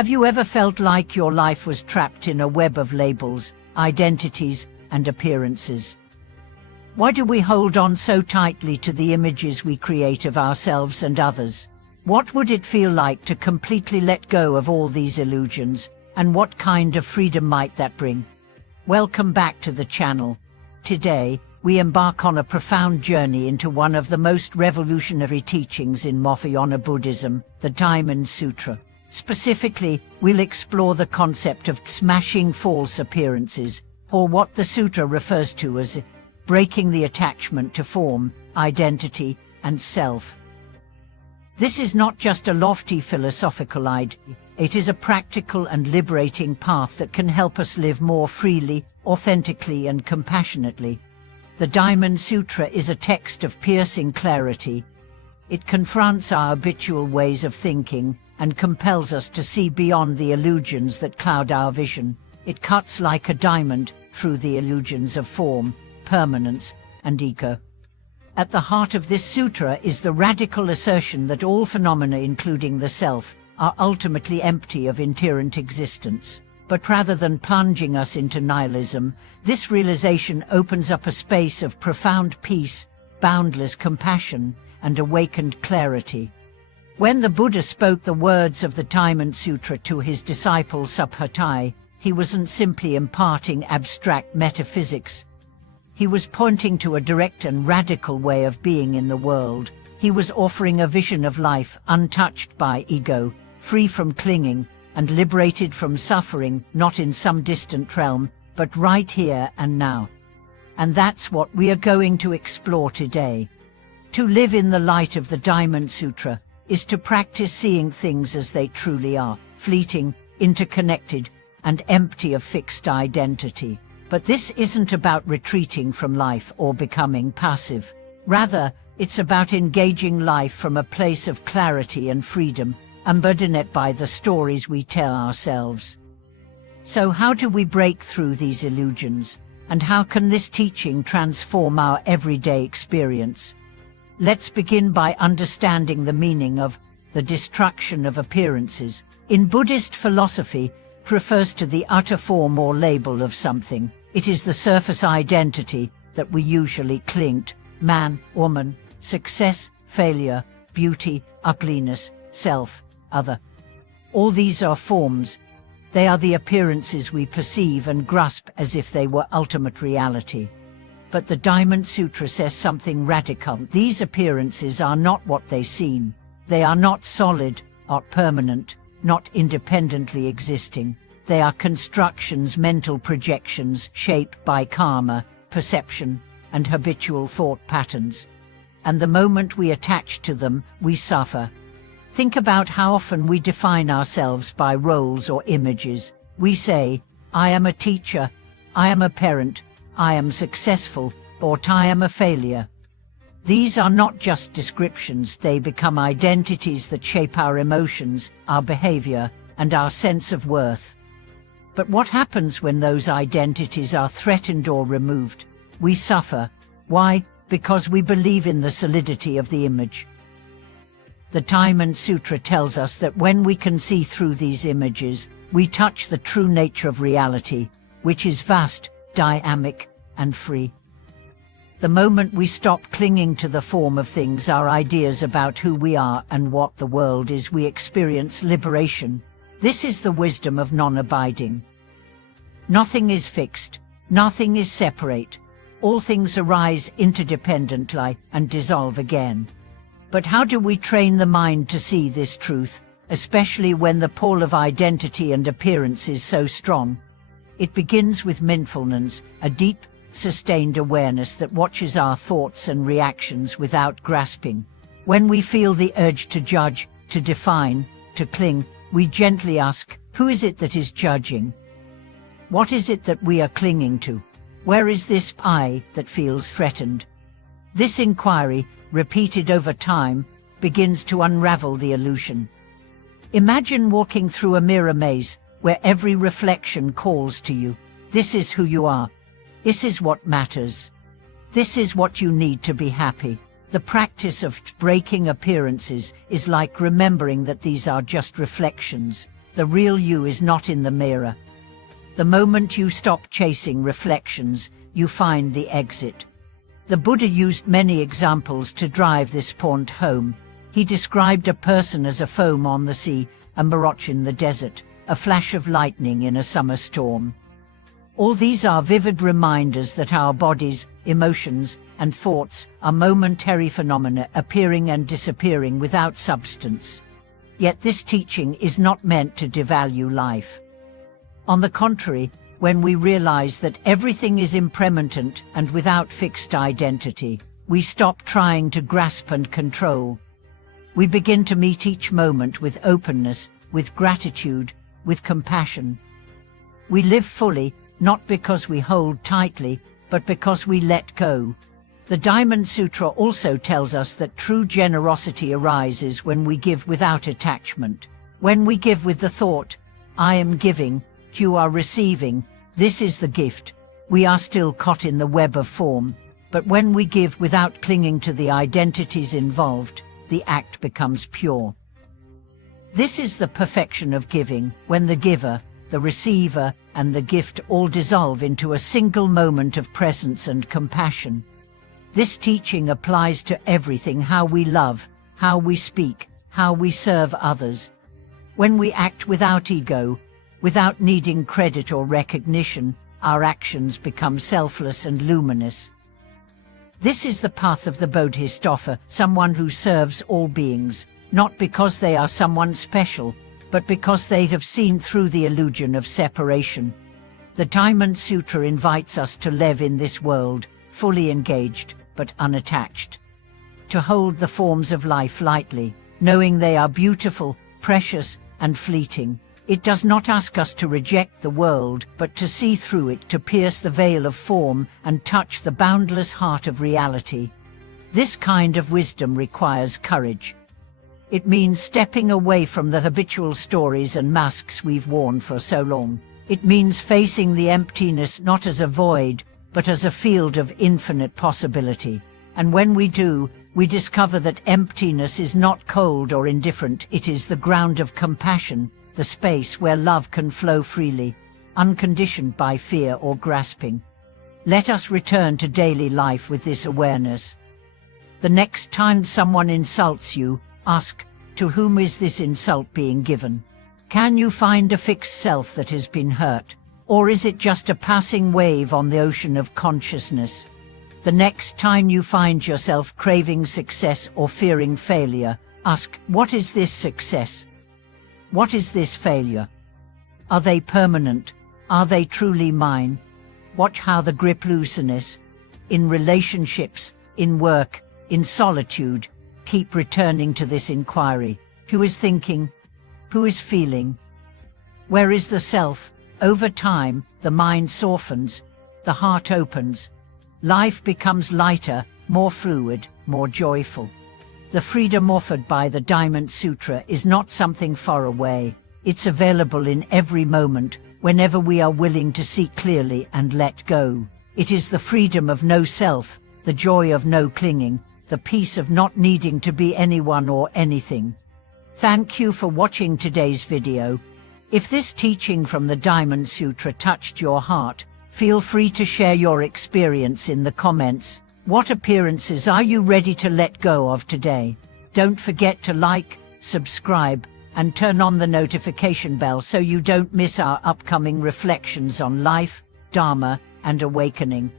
Have you ever felt like your life was trapped in a web of labels, identities, and appearances? Why do we hold on so tightly to the images we create of ourselves and others? What would it feel like to completely let go of all these illusions, and what kind of freedom might that bring? Welcome back to the channel. Today, we embark on a profound journey into one of the most revolutionary teachings in Mahayana Buddhism, the Diamond Sutra. Specifically, we'll explore the concept of smashing false appearances, or what the sutra refers to as breaking the attachment to form, identity, and self. This is not just a lofty philosophical idea. It is a practical and liberating path that can help us live more freely, authentically, and compassionately. The Diamond Sutra is a text of piercing clarity. It confronts our habitual ways of thinking and compels us to see beyond the illusions that cloud our vision. It cuts like a diamond through the illusions of form, permanence, and ego. At the heart of this sutra is the radical assertion that all phenomena, including the self, are ultimately empty of inherent existence. But rather than plunging us into nihilism, this realization opens up a space of profound peace, boundless compassion, and awakened clarity. When the Buddha spoke the words of the Diamond Sutra to his disciple Subhatai, he wasn't simply imparting abstract metaphysics. He was pointing to a direct and radical way of being in the world. He was offering a vision of life untouched by ego, free from clinging, and liberated from suffering, not in some distant realm, but right here and now. And that's what we are going to explore today. To live in the light of the Diamond Sutra is to practice seeing things as they truly are, fleeting, interconnected, and empty of fixed identity. But this isn't about retreating from life or becoming passive. Rather, it's about engaging life from a place of clarity and freedom, embodied by the stories we tell ourselves. So how do we break through these illusions? And how can this teaching transform our everyday experience? Let's begin by understanding the meaning of the destruction of appearances. In Buddhist philosophy, it refers to the utter form or label of something. It is the surface identity that we usually cling to: man, woman, success, failure, beauty, ugliness, self, other. All these are forms. They are the appearances we perceive and grasp as if they were ultimate reality. But the Diamond Sutra says something radical. These appearances are not what they seem. They are not solid, or permanent, not independently existing. They are constructions, mental projections shaped by karma, perception, and habitual thought patterns. And the moment we attach to them, we suffer. Think about how often we define ourselves by roles or images. We say, I am a teacher, I am a parent, I am successful, or I am a failure. These are not just descriptions, they become identities that shape our emotions, our behavior, and our sense of worth. But what happens when those identities are threatened or removed? We suffer. Why? Because we believe in the solidity of the image. The Diamond Sutra tells us that when we can see through these images, we touch the true nature of reality, which is vast, dynamic, and free. The moment we stop clinging to the form of things, our ideas about who we are and what the world is, we experience liberation. This is the wisdom of non-abiding. Nothing is fixed, nothing is separate. All things arise interdependently and dissolve again. But how do we train the mind to see this truth, especially when the pull of identity and appearance is so strong? It begins with mindfulness, a deep, sustained awareness that watches our thoughts and reactions without grasping. When we feel the urge to judge, to define, to cling, we gently ask, who is it that is judging? What is it that we are clinging to? Where is this I that feels threatened? This inquiry, repeated over time, begins to unravel the illusion. Imagine walking through a mirror maze where every reflection calls to you. This is who you are. This is what matters. This is what you need to be happy. The practice of breaking appearances is like remembering that these are just reflections. The real you is not in the mirror. The moment you stop chasing reflections, you find the exit. The Buddha used many examples to drive this point home. He described a person as a foam on the sea, a mirage in the desert, a flash of lightning in a summer storm. All these are vivid reminders that our bodies, emotions, and thoughts are momentary phenomena appearing and disappearing without substance. Yet this teaching is not meant to devalue life. On the contrary, when we realize that everything is impermanent and without fixed identity, we stop trying to grasp and control. We begin to meet each moment with openness, with gratitude, with compassion. We live fully, not because we hold tightly, but because we let go. The Diamond Sutra also tells us that true generosity arises when we give without attachment. When we give with the thought, I am giving, you are receiving, this is the gift. We are still caught in the web of form, but when we give without clinging to the identities involved, the act becomes pure. This is the perfection of giving, when the giver, the receiver, and the gift all dissolve into a single moment of presence and compassion. This teaching applies to everything: how we love, how we speak, how we serve others. When we act without ego, without needing credit or recognition, our actions become selfless and luminous. This is the path of the Bodhisattva, someone who serves all beings, not because they are someone special, but because they have seen through the illusion of separation. The Diamond Sutra invites us to live in this world, fully engaged, but unattached. To hold the forms of life lightly, knowing they are beautiful, precious, and fleeting. It does not ask us to reject the world, but to see through it, to pierce the veil of form and touch the boundless heart of reality. This kind of wisdom requires courage. It means stepping away from the habitual stories and masks we've worn for so long. It means facing the emptiness not as a void, but as a field of infinite possibility. And when we do, we discover that emptiness is not cold or indifferent. It is the ground of compassion, the space where love can flow freely, unconditioned by fear or grasping. Let us return to daily life with this awareness. The next time someone insults you, ask, to whom is this insult being given? Can you find a fixed self that has been hurt? Or is it just a passing wave on the ocean of consciousness? The next time you find yourself craving success or fearing failure, ask, what is this success? What is this failure? Are they permanent? Are they truly mine? Watch how the grip loosens. In relationships, in work, in solitude, keep returning to this inquiry. Who is thinking? Who is feeling? Where is the self? Over time, the mind softens, the heart opens. Life becomes lighter, more fluid, more joyful. The freedom offered by the Diamond Sutra is not something far away. It's available in every moment, whenever we are willing to see clearly and let go. It is the freedom of no self, the joy of no clinging, the peace of not needing to be anyone or anything. Thank you for watching today's video. If this teaching from the Diamond Sutra touched your heart, feel free to share your experience in the comments. What appearances are you ready to let go of today? Don't forget to like, subscribe, and turn on the notification bell so you don't miss our upcoming reflections on life, Dharma, and awakening.